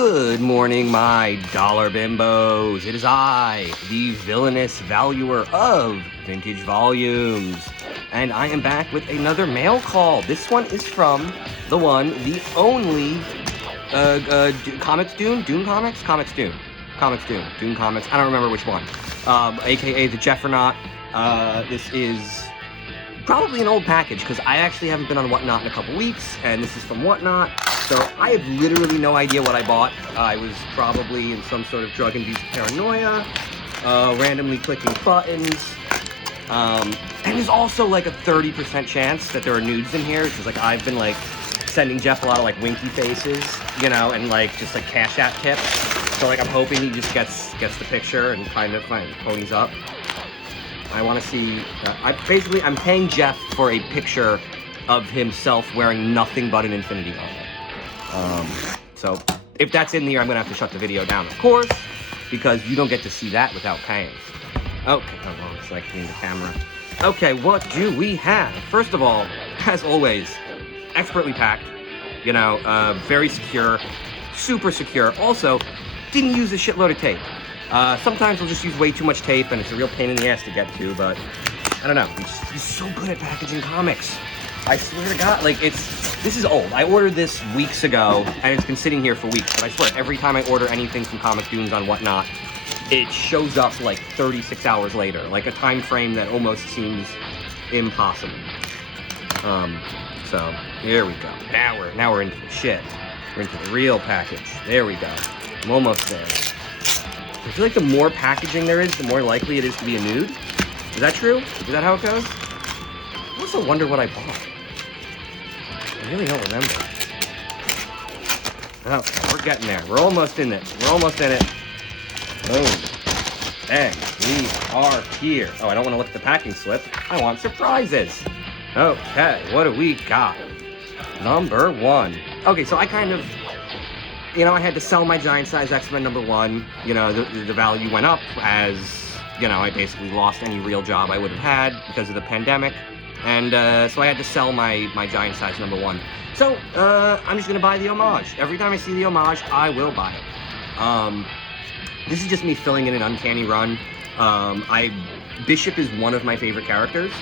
Good morning, my dollar bimbos. It is I, the villainous valuer of vintage volumes. And I am back with another mail call. This one is from the one, the only, Comics Dune? Dune Comics? Comics Dune. Comics Dune. Dune Comics. I don't remember which one. AKA the WhatNot. This is probably an old package, because I actually haven't been on WhatNot in a couple weeks, and this is from WhatNot. So I have literally no idea what I bought. I was probably in some sort of drug-induced paranoia, randomly clicking buttons. And there's also like a 30% chance that there are nudes in here, because like I've been like sending Jeff a lot of like winky faces, you know, and like just like Cash App tips. So like I'm hoping he just gets the picture and kind of ponies up. I want to see. I'm paying Jeff for a picture of himself wearing nothing but an Infinity Gauntlet. So if that's in here, I'm gonna have to shut the video down, of course, because you don't get to see that without paying. Okay, oh, well, it's like in the camera. Okay, what do we have? First of all, as always, expertly packed, you know, very secure, super secure. Also, didn't use a shitload of tape. Sometimes we'll just use way too much tape, and it's a real pain in the ass to get to, but I don't know. He's so good at packaging comics. I swear to God, like, this is old. I ordered this weeks ago, and it's been sitting here for weeks, but I swear, every time I order anything from Comic Dunes on WhatNot, it shows up, like, 36 hours later, like a time frame that almost seems impossible. So, here we go. Now we're into the shit. We're into the real package. There we go. I'm almost there. I feel like the more packaging there is, the more likely it is to be a nude. Is that true? Is that how it goes? I also wonder what I bought. I really don't remember. Okay, we're getting there. We're almost in it. We're almost in it. Boom. And we are here. Oh, I don't want to look at the packing slip. I want surprises. Okay, what do we got? Number one. Okay, so I kind of, you know, I had to sell my giant size X-Men number one. You know, the value went up as, you know, I basically lost any real job I would have had because of the pandemic. And so I had to sell my giant size number one. So I'm just gonna buy the homage. Every time I see the homage, I will buy it. This is just me filling in an uncanny run. Bishop is one of my favorite characters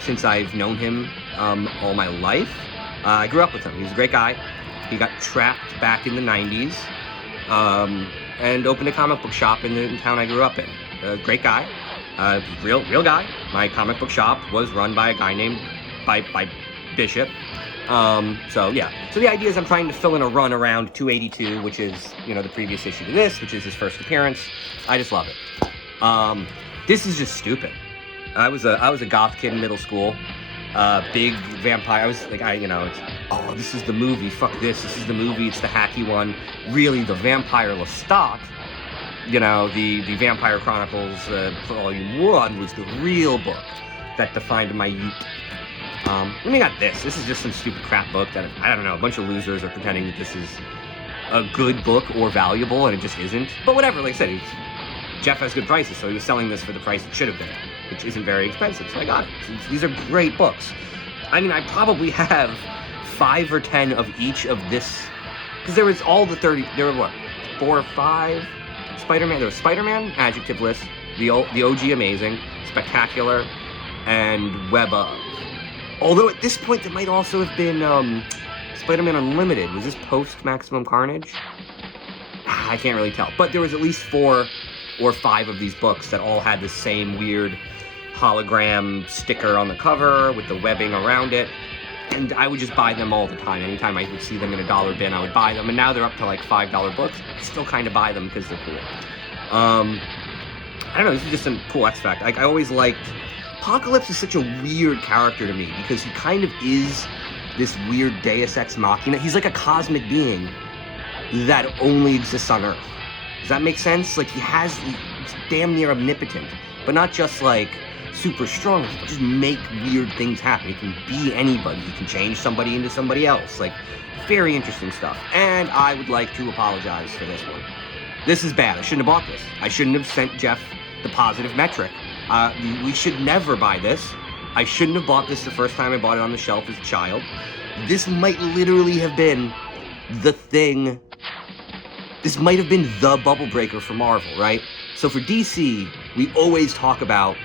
since I've known him all my life. I grew up with him. He's a great guy. He got trapped back in the 90s and opened a comic book shop in the town I grew up in. Great guy. Real guy. My comic book shop was run by a guy named by Bishop. So yeah. So the idea is I'm trying to fill in a run around 282, which is, you know, the previous issue to this, which is his first appearance. I just love it. This is just stupid. I was a goth kid in middle school. Big vampire. I was like, it's, this is the movie. Fuck this. This is the movie. It's the hacky one. Really, the Vampire Lestat. You know, the Vampire Chronicles Volume 1 was the real book that defined my youth. Then we got this. This is just some stupid crap book that, I don't know, a bunch of losers are pretending that this is a good book or valuable, and it just isn't. But whatever, like I said, Jeff has good prices, so he was selling this for the price it should have been, which isn't very expensive, so I got it. These are great books. I mean, I probably have 5 or 10 of each of this, because there was all the 30, there were what, 4 or 5? Spider-Man, there was Spider-Man, adjectiveless, the OG Amazing, Spectacular, and Web of. Although at this point there might also have been Spider-Man Unlimited. Was this post-Maximum Carnage? I can't really tell. But there was at least 4 or 5 of these books that all had the same weird hologram sticker on the cover with the webbing around it. And I would just buy them all the time. Anytime I would see them in a dollar bin, I would buy them. And now they're up to like $5 books. I still kind of buy them because they're cool. I don't know, this is just some cool X Factor. Like, I always liked... Apocalypse is such a weird character to me because he kind of is this weird Deus Ex Machina. He's like a cosmic being that only exists on Earth. Does that make sense? Like, he's damn near omnipotent. But not just like super strong. He can just make weird things happen. He can be anybody. He can change somebody into somebody else. Like, very interesting stuff. And I would like to apologize for this one. This is bad. I shouldn't have bought this. I shouldn't have sent Jeff the positive metric. We should never buy this. I shouldn't have bought this the first time I bought it on the shelf as a child. This might literally have been the thing this might have been the bubble breaker for Marvel, right? So for DC, we always talk about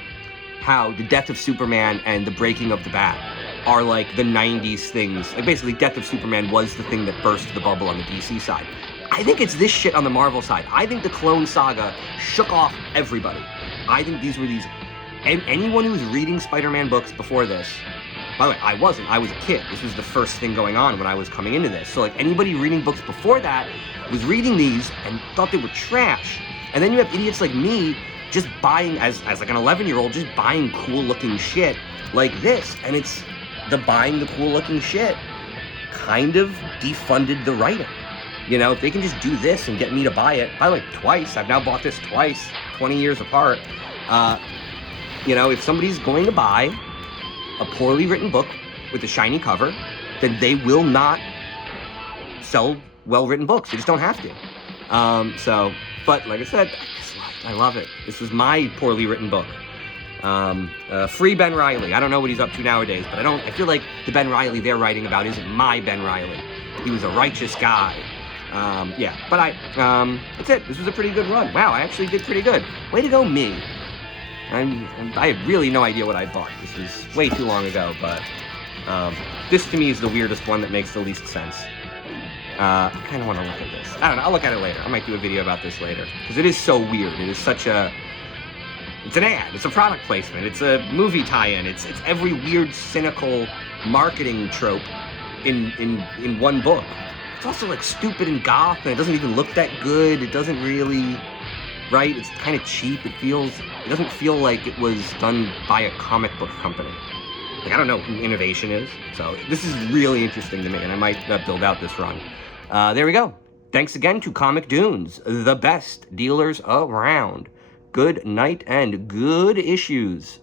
how the death of Superman and the breaking of the Bat are like the 90s things. Like basically Death of Superman was the thing that burst the bubble on the DC side. I think it's this shit on the Marvel side. I think the Clone Saga shook off everybody. I think these were and anyone who was reading Spider-Man books before this, by the way, I wasn't. I was a kid. This was the first thing going on when I was coming into this. So like anybody reading books before that was reading these and thought they were trash. And then you have idiots like me just buying, as like an 11-year-old, just buying cool looking shit like this. And it's the buying the cool looking shit kind of defunded the writing. You know, if they can just do this and get me to buy it, by the way, twice. I've now bought this twice, 20 years apart. You know, if somebody's going to buy a poorly written book with a shiny cover, then they will not sell well-written books. They just don't have to. But like I said, I love it. This was my poorly written book. Free Ben Reilly. I don't know what he's up to nowadays, but I feel like the Ben Reilly they're writing about isn't my Ben Reilly. He was a righteous guy. Yeah, but that's it. This was a pretty good run. Wow, I actually did pretty good. Way to go, me. I had really no idea what I bought. This was way too long ago, but this to me is the weirdest one that makes the least sense. I kind of want to look at this. I don't know, I'll look at it later. I might do a video about this later, because it is so weird. It is such a... It's an ad, it's a product placement, it's a movie tie-in, it's every weird, cynical marketing trope in one book. It's also like stupid and goth, and it doesn't even look that good. It doesn't really... Right? It's kind of cheap. It doesn't feel like it was done by a comic book company. Like, I don't know who Innovation is. So this is really interesting to me, and I might build out this run. There we go. Thanks again to Comic Dunes, the best dealers around. Good night and good issues.